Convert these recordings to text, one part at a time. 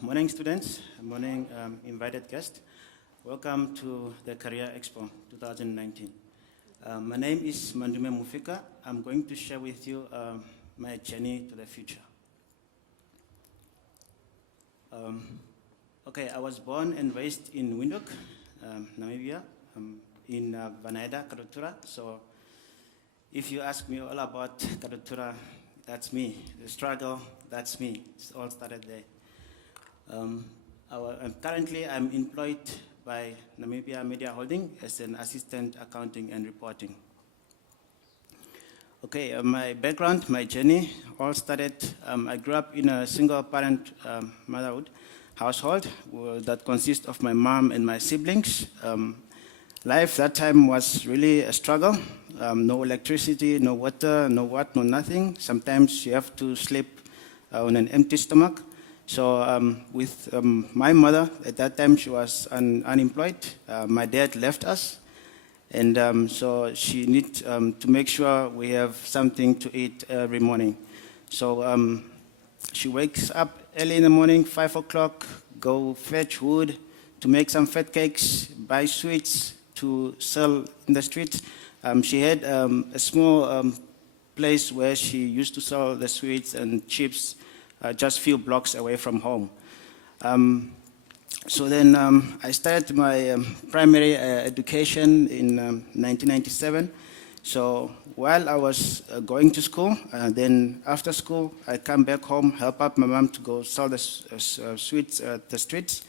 Morning, students. Morning, invited guests. Welcome to the Career Expo 2019. My name is Mandume Mukica. I'm going to share with you my journey to the future. Okay, I was born and raised in Windhoek, Namibia, in Vanaida, Karutura. So if you ask me all about Karutura, that's me. The struggle, that's me. It all started there. Currently, I'm employed by Namibia Media Holding as an assistant accounting and reporting. Okay, my background, my journey, all started, I grew up in a single-parent motherhood household that consists of my mom and my siblings. Life that time was really a struggle. No electricity, no water, no what, no nothing. Sometimes you have to sleep on an empty stomach. So with my mother, at that time she was unemployed. My dad left us. And so she needs to make sure we have something to eat every morning. So she wakes up early in the morning, 5 o'clock, go fetch wood to make some fat cakes, buy sweets to sell in the streets. She had a small place where she used to sell the sweets and chips just a few blocks away from home. So then I started my primary education in 1997. So while I was going to school, then after school, I come back home, help out my mom to go sell the sweets at the streets.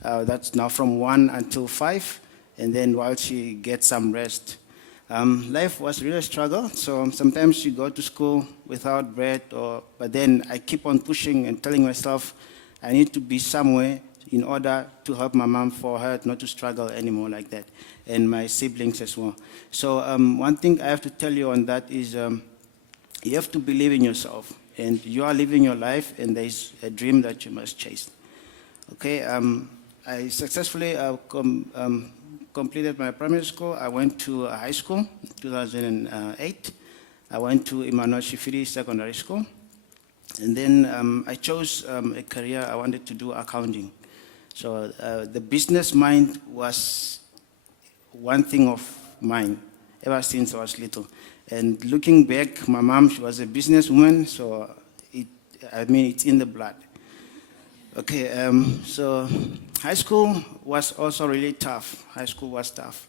That's now from 1 until 5, and then while she gets some rest. Life was really a struggle, so sometimes you go to school without bread, but then I keep on pushing and telling myself I need to be somewhere in order to help my mom, for her not to struggle anymore like that, and my siblings as well. So one thing I have to tell you on that is you have to believe in yourself, and you are living your life, and there is a dream that you must chase. Okay, I successfully completed my primary school. I went to high school in 2008. I went to Emmanuel Shifiri Secondary School. And then I chose a career. I wanted to do accounting. So the business mind was one thing of mine ever since I was little. And looking back, my mom, she was a businesswoman, so it's in the blood. Okay, so high school was also really tough. High school was tough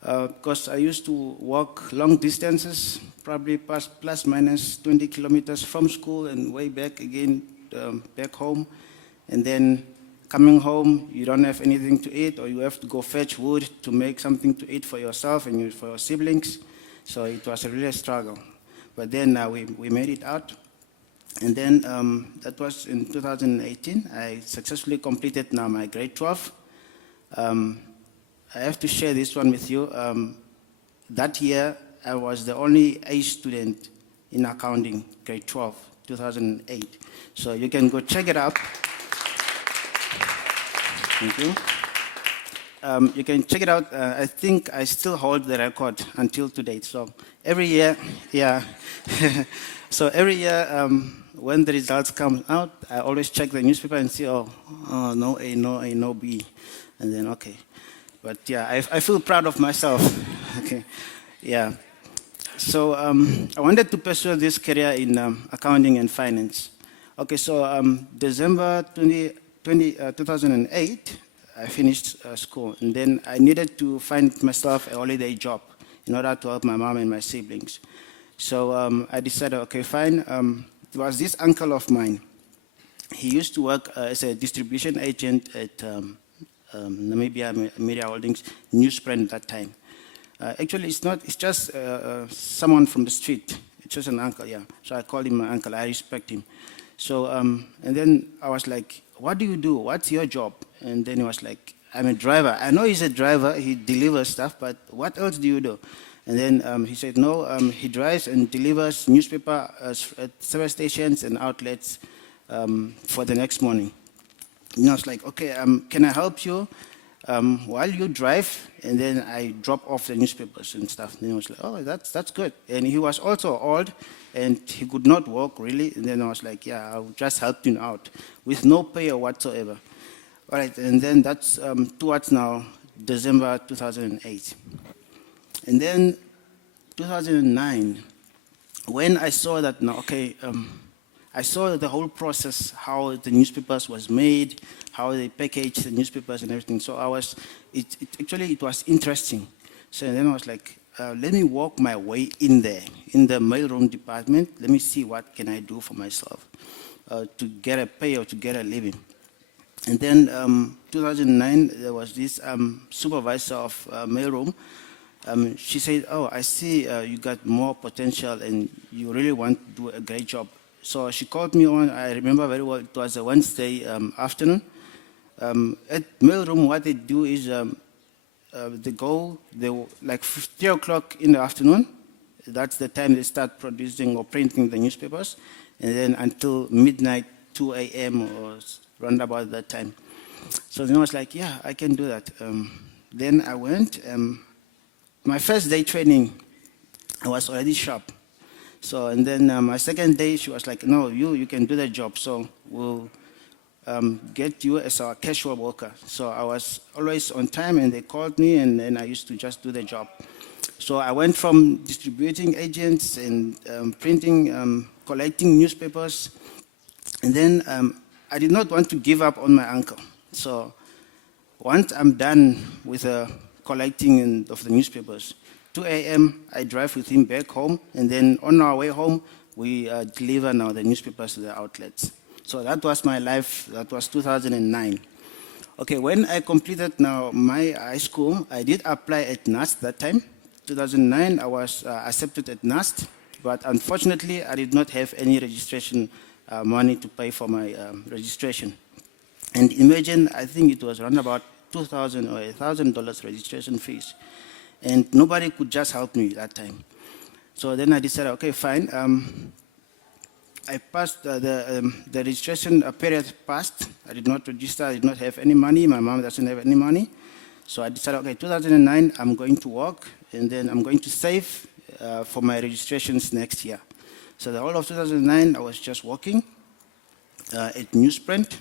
because I used to walk long distances, probably plus minus 20 kilometers from school and way back again, back home. And then coming home, you don't have anything to eat, or you have to go fetch wood to make something to eat for yourself and for your siblings. So it was a real struggle. But then we made it out. And then that was in 2018. I successfully completed now my grade 12. I have to share this one with you. That year, I was the only A student in accounting, grade 12, 2008. So you can go check it out. Thank you. You can check it out. I think I still hold the record until today. So every year, yeah. So every year, when the results come out, I always check the newspaper and see, no A, no A, no B. And then, okay. But yeah, I feel proud of myself. Okay, yeah. So I wanted to pursue this career in accounting and finance. Okay, so December 2008, I finished school. And then I needed to find myself a holiday job in order to help my mom and my siblings. So I decided, okay, fine. There was this uncle of mine. He used to work as a distribution agent at Namibia Media Holdings newsprint at that time. Actually, it's just someone from the street. It's just an uncle, yeah. So I called him my uncle. I respect him. So, and then I was like, what do you do? What's your job? And then he was like, I'm a driver. I know he's a driver. He delivers stuff, but what else do you do? And then he said, no, he drives and delivers newspaper at service stations and outlets for the next morning. And I was like, okay, can I help you? while you drive, and then I drop off the newspapers and stuff. And then I was like, oh, that's good. And he was also old, and he could not walk really. And then I was like, yeah, I'll just help him out with no pay or whatsoever. All right, and then that's towards now December 2008. And then 2009, when I saw that, now, okay, I saw the whole process, how the newspapers was made, how they packaged the newspapers and everything. So it was interesting. So then I was like, let me walk my way in there, in the mailroom department. Let me see what can I do for myself to get a pay or to get a living. And then 2009, there was this supervisor of mailroom. She said, oh, I see you got more potential and you really want to do a great job. So she called me on, I remember very well, it was a Wednesday afternoon. At mailroom, what they do is they like 3 o'clock in the afternoon. That's the time they start producing or printing the newspapers. And then until midnight, 2 a.m. or round about that time. So then I was like, yeah, I can do that. Then I went. My first day training, I was already sharp. So, and then my second day, she was like, no, you can do the job. So we'll get you as our casual worker. So I was always on time, and they called me, and then I used to just do the job. So I went from distributing agents and printing, collecting newspapers, and then I did not want to give up on my uncle. So once I'm done with collecting of the newspapers, 2 a.m., I drive with him back home, and then on our way home, we deliver now the newspapers to the outlets. So that was my life. That was 2009. Okay, when I completed now my high school, I did apply at NAST that time. 2009, I was accepted at NAST, but unfortunately, I did not have any registration money to pay for my registration. And imagine, I think it was around about $2,000 or $1,000 registration fees. And nobody could just help me that time. So then I decided, okay, fine. I passed the registration period passed. I did not register, I did not have any money. My mom doesn't have any money. So I decided, okay, 2009, I'm going to work, and then I'm going to save for my registrations next year. So the whole of 2009, I was just working at newsprint,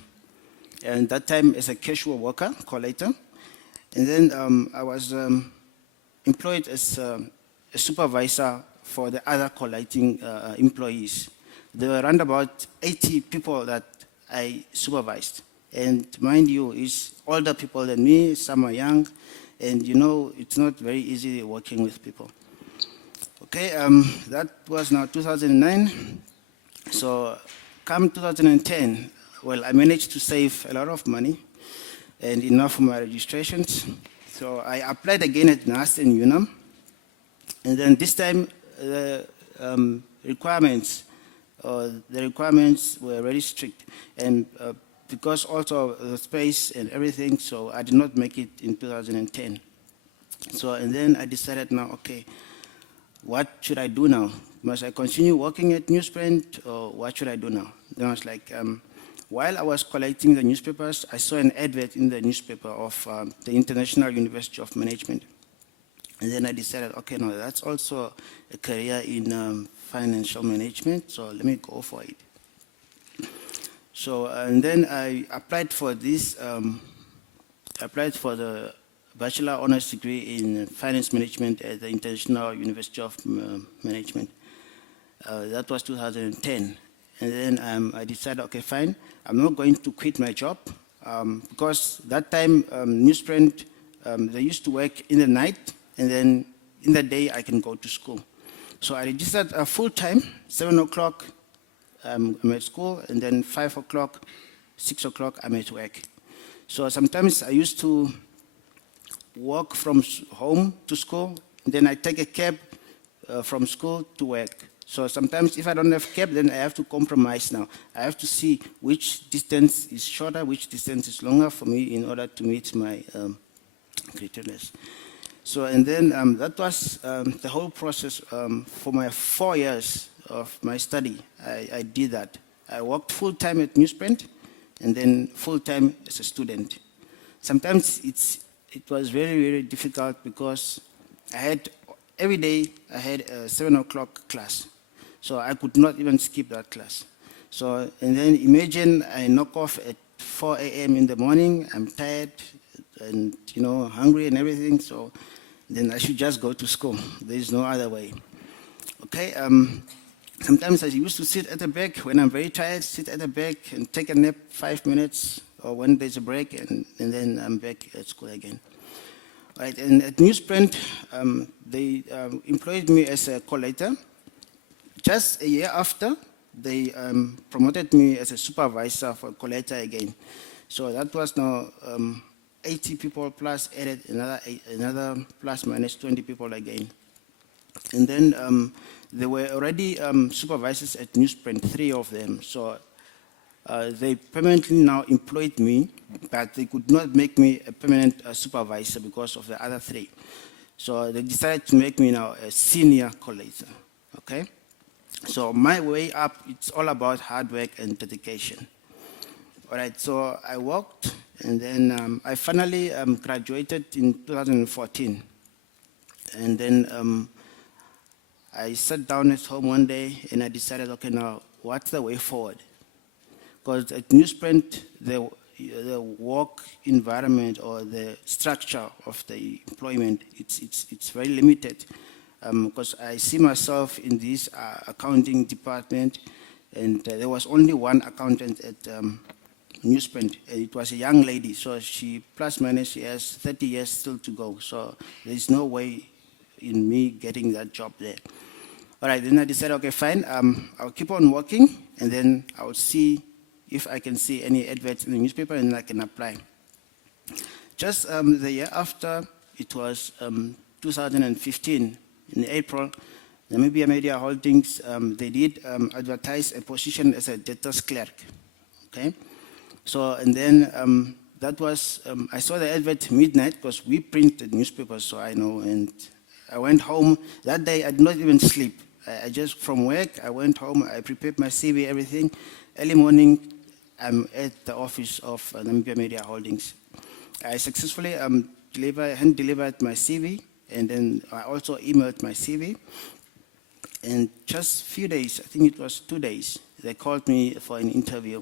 and that time as a casual worker, collator. And then I was employed as a supervisor for the other collating employees. There were around about 80 people that I supervised. And mind you, it's older people than me, some are young, and you know, it's not very easy working with people. Okay, that was now 2009. So come 2010, well, I managed to save a lot of money and enough for my registrations. So I applied again at NAST and UNAM. And then this time, the requirements were very strict. And because also the space and everything, so I did not make it in 2010. So, and then I decided now, okay, what should I do now? Must I continue working at newsprint, or what should I do now? Then I was like, while I was collecting the newspapers, I saw an advert in the newspaper of the International University of Management. And then I decided, okay, no, that's also a career in financial management, so let me go for it. So, and then I applied for this, applied for the Bachelor Honors Degree in Finance Management at the International University of Management. That was 2010. And then I decided, okay, fine, I'm not going to quit my job because that time newsprint, they used to work in the night, and then in the day I can go to school. So I registered full-time, 7 o'clock I'm at school, and then 5 o'clock, 6 o'clock I'm at work. So sometimes I used to walk from home to school, and then I take a cab from school to work. So sometimes if I don't have cab, then I have to compromise now. I have to see which distance is shorter, which distance is longer for me in order to meet my criteria. So, and then that was the whole process for my 4 years of my study. I did that. I worked full-time at newsprint, and then full-time as a student. Sometimes it's it was very, very difficult because I had, every day I had a 7 o'clock class. So I could not even skip that class. So, and then imagine I knock off at 4 a.m. in the morning, I'm tired and, hungry and everything, so then I should just go to school. There is no other way. Okay, sometimes I used to sit at the back when I'm very tired, sit at the back and take a nap 5 minutes or when there's a break, and then I'm back at school again. Right, and at Newsprint, they employed me as a collator. Just a year after, they promoted me as a supervisor for collator again. So that was now 80 people plus added another plus minus 20 people again. And then there were already supervisors at Newsprint, 3 of them. So they permanently now employed me, but they could not make me a permanent supervisor because of the other 3. So they decided to make me now a senior collator, okay? So my way up, it's all about hard work and dedication. All right, so I worked, and then I finally graduated in 2014. And then I sat down at home one day, and I decided, okay, now, what's the way forward? Because at Newsprint, the work environment or the structure of the employment, it's very limited. Because I see myself in this accounting department, and there was only one accountant at Newsprint. It was a young lady, so she plus minus she has 30 years still to go. So there's no way in me getting that job there. All right, then I decided, okay, fine, I'll keep on working, and then I'll see if I can see any adverts in the newspaper, and I can apply. Just the year after, it was 2015. In April, Namibia Media Holdings, they did advertise a position as a debtors clerk, okay? So, and then that was, I saw the advert midnight because we printed newspapers, so I know, and I went home. That day, I did not even sleep. I just, from work, I went home, I prepared my CV, everything. Early morning, I'm at the office of Namibia Media Holdings. I successfully hand-delivered my CV, and then I also emailed my CV. And just a few days, I think it was 2 days, they called me for an interview.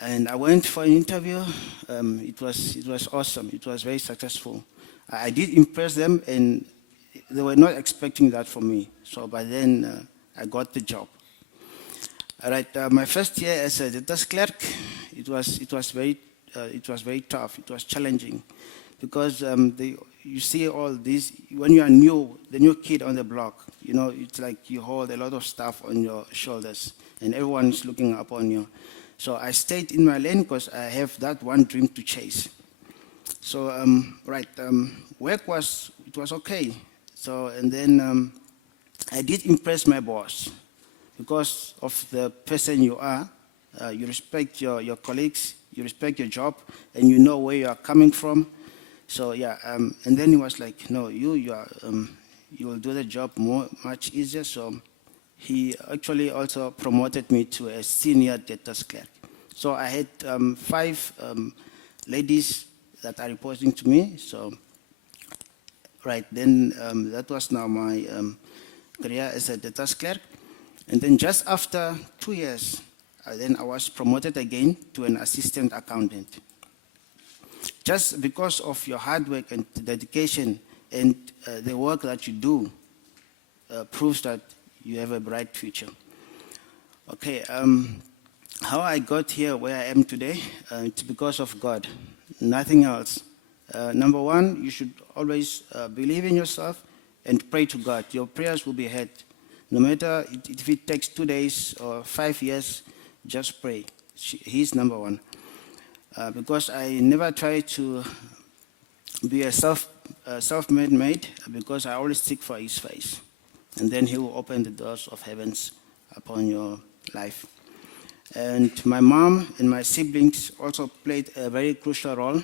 And I went for an interview. It was awesome. It was very successful. I did impress them, and they were not expecting that from me. So by then, I got the job. All right, my first year as a debtors clerk, it was very tough. It was challenging, because you see all this, when you are the new kid on the block, it's like you hold a lot of stuff on your shoulders, and everyone is looking up on you. So I stayed in my lane because I have that one dream to chase. So, work was okay. So, and then I did impress my boss because of the person you are. You respect your colleagues, you respect your job, and you know where you are coming from. So yeah, and then he was like, no, you will do the job much easier. So he actually also promoted me to a senior debtors clerk. So I had 5 ladies that are reporting to me. So right then, that was now my career as a debtors clerk. And then just after 2 years, then I was promoted again to an assistant accountant. Just because of your hard work and dedication and the work that you do proves that you have a bright future. Okay, how I got here where I am today, it's because of God, nothing else. Number one, you should always believe in yourself and pray to God. Your prayers will be heard. No matter if it takes 2 days or 5 years, just pray. He's number one. Because I never try to be a self-made maid, because I always seek for his face. And then he will open the doors of heavens upon your life. And my mom and my siblings also played a very crucial role,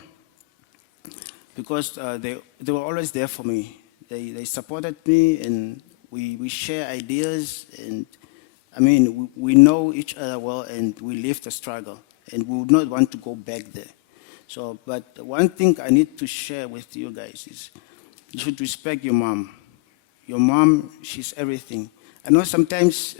because they were always there for me. They supported me, and we share ideas, and I mean, we know each other well, and we live the struggle, and we would not want to go back there. So, but one thing I need to share with you guys is you should respect your mom. Your mom, she's everything. I know sometimes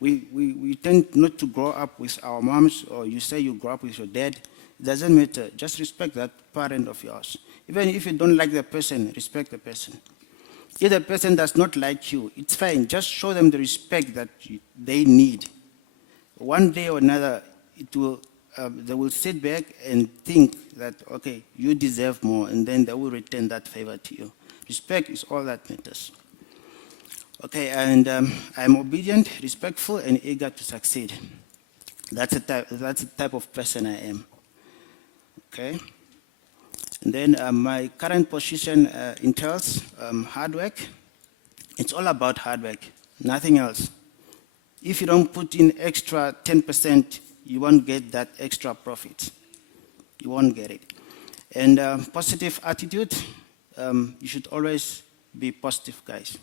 we tend not to grow up with our moms, or you say you grow up with your dad. It doesn't matter. Just respect that parent of yours. Even if you don't like the person, respect the person. If the person does not like you, it's fine. Just show them the respect that they need. One day or another, they will sit back and think that, okay, you deserve more, and then they will return that favor to you. Respect is all that matters. Okay, and I'm obedient, respectful, and eager to succeed. That's the type of person I am. Okay. And then my current position entails hard work. It's all about hard work, nothing else. If you don't put in extra 10%, you won't get that extra profit. You won't get it. And positive attitude, you should always be positive, guys.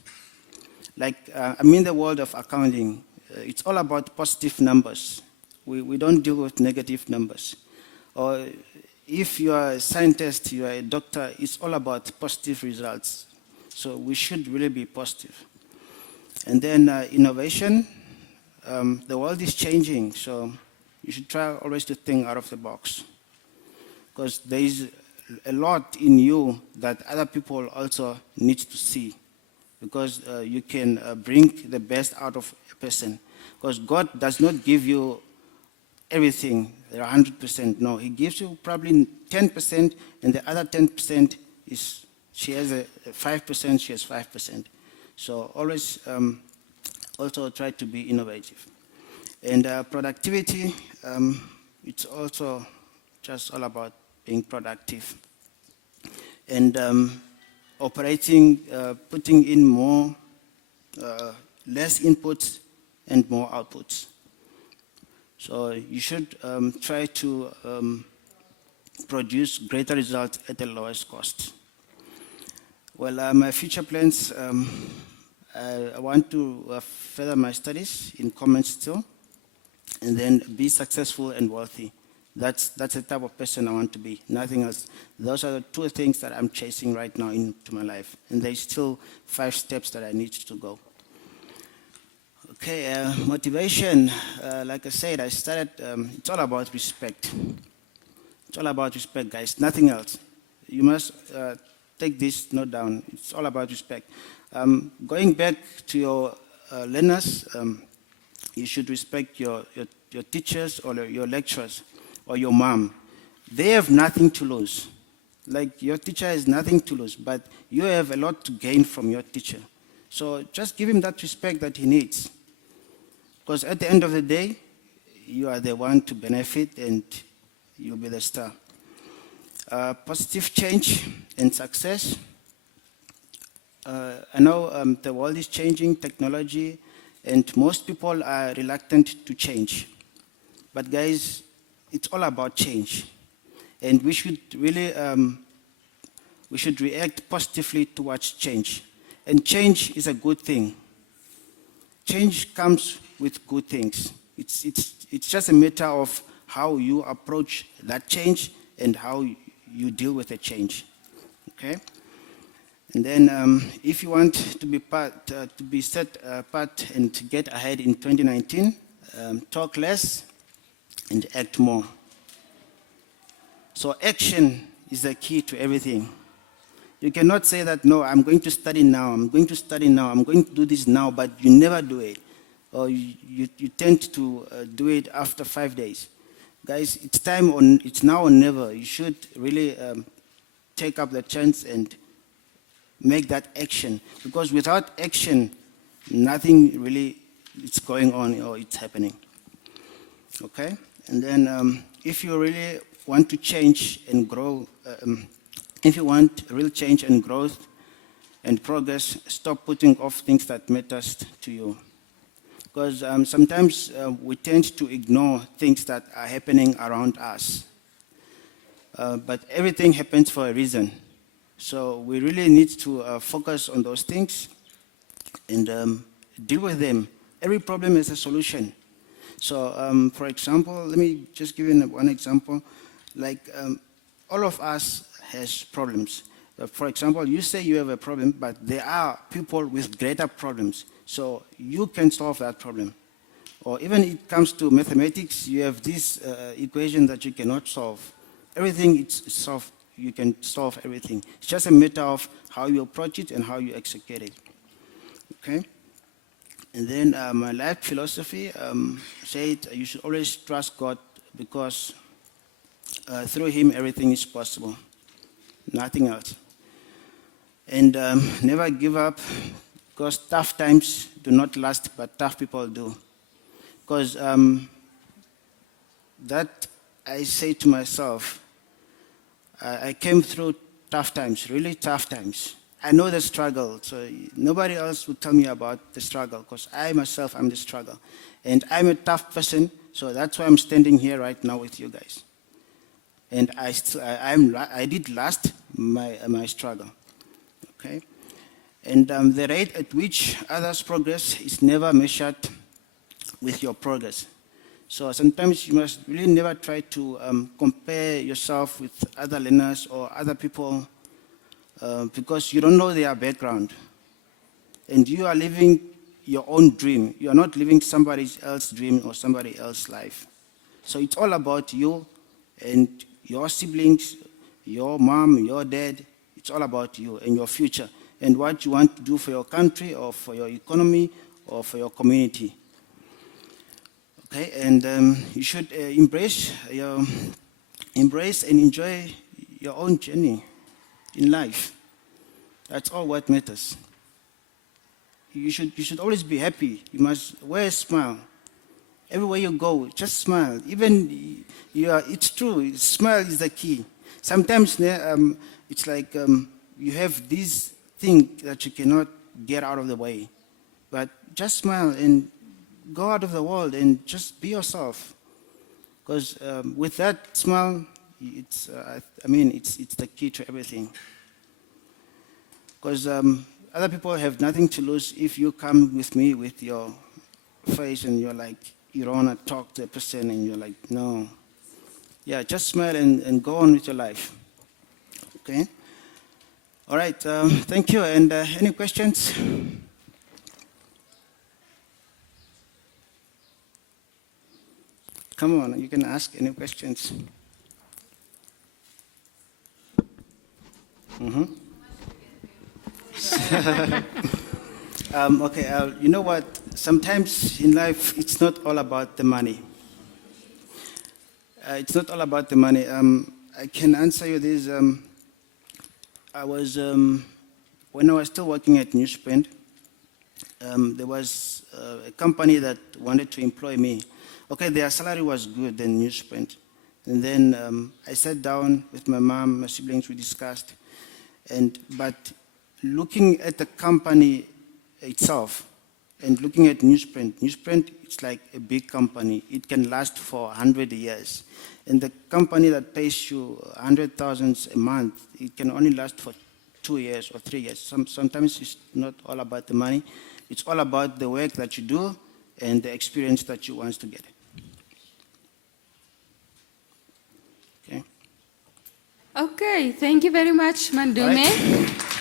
Like, I'm in the world of accounting. It's all about positive numbers. We don't deal with negative numbers. Or if you are a scientist, you are a doctor, it's all about positive results. So we should really be positive. And then innovation, the world is changing, so you should try always to think out of the box. Because there is a lot in you that other people also need to see. Because you can bring the best out of a person. Because God does not give you everything, 100%. No, He gives you probably 10%, and the other 10% is, she has a 5%, she has 5%. So always also try to be innovative. And productivity, it's also just all about being productive. And operating, putting in more, less inputs and more outputs. So you should try to produce greater results at the lowest cost. Well, my future plans, I want to further my studies in commerce still, and then be successful and wealthy. That's the type of person I want to be, nothing else. Those are the two things that I'm chasing right now into my life. And there's still 5 steps that I need to go. Okay, motivation. Like I said, I started, it's all about respect. It's all about respect, guys, nothing else. You must take this note down. It's all about respect. Going back to your learners, you should respect your teachers or your lecturers or your mom. They have nothing to lose. Like, your teacher has nothing to lose, but you have a lot to gain from your teacher. So just give him that respect that he needs. Because at the end of the day, you are the one to benefit and you'll be the star. Positive change and success. I know the world is changing, technology, and most people are reluctant to change. But guys, it's all about change. And we should really, we should react positively towards change. And change is a good thing. Change comes with good things. It's just a matter of how you approach that change and how you deal with the change. Okay? And then if you want to be set apart and to get ahead in 2019, talk less and act more. So action is the key to everything. You cannot say that, no, I'm going to study now, I'm going to study now, I'm going to do this now, but you never do it. Or you tend to do it after 5 days. Guys, it's now or never. You should really take up the chance and make that action. Because without action, nothing really is going on or it's happening. Okay? And then if you really want to change and grow, if you want real change and growth and progress, stop putting off things that matter to you. Because sometimes we tend to ignore things that are happening around us. But everything happens for a reason. So we really need to focus on those things and deal with them. Every problem is a solution. So for example, let me just give you one example. like all of us has problems. For example, you say you have a problem, but there are people with greater problems. So you can solve that problem. Or even it comes to mathematics, you have this equation that you cannot solve. Everything it's solved. You can solve everything. It's just a matter of how you approach it and how you execute it. Okay? And then my life philosophy said you should always trust God because through Him everything is possible, nothing else. And never give up because tough times do not last, but tough people do. Because that I say to myself, I came through tough times, really tough times. I know the struggle, so nobody else would tell me about the struggle because I myself am the struggle. And I'm a tough person, so that's why I'm standing here right now with you guys. And I did last my struggle, okay? And the rate at which others progress is never measured with your progress. So sometimes you must really never try to compare yourself with other learners or other people because you don't know their background. And you are living your own dream. You are not living somebody else's dream or somebody else's life. So it's all about you and your siblings, your mom, your dad. It's all about you and your future and what you want to do for your country or for your economy or for your community. Okay, and you should embrace and enjoy your own journey in life. That's all what matters. You should always be happy. You must wear a smile. Everywhere you go, just smile. Even it's true, smile is the key. Sometimes it's like you have this thing that you cannot get out of the way. But just smile and go out of the world and just be yourself. Because with that smile, it's the key to everything. Because other people have nothing to lose if you come with me with your face and you're like, you don't want to talk to a person and you're like, no. Yeah, just smile and go on with your life. Okay? All right, thank you. And any questions? Come on, you can ask any questions. Mm-hmm. Okay, you know what? Sometimes in life, it's not all about the money. It's not all about the money. I can answer you this. I was, when I was still working at Newsprint, there was a company that wanted to employ me. Okay, their salary was good than Newsprint. And then I sat down with my mom, my siblings, we discussed. But looking at the company itself and looking at Newsprint, it's like a big company. It can last for 100 years. And the company that pays you 100,000 a month, it can only last for 2 years or 3 years. Sometimes it's not all about the money. It's all about the work that you do and the experience that you want to get. Okay. Okay, thank you very much, Mandume.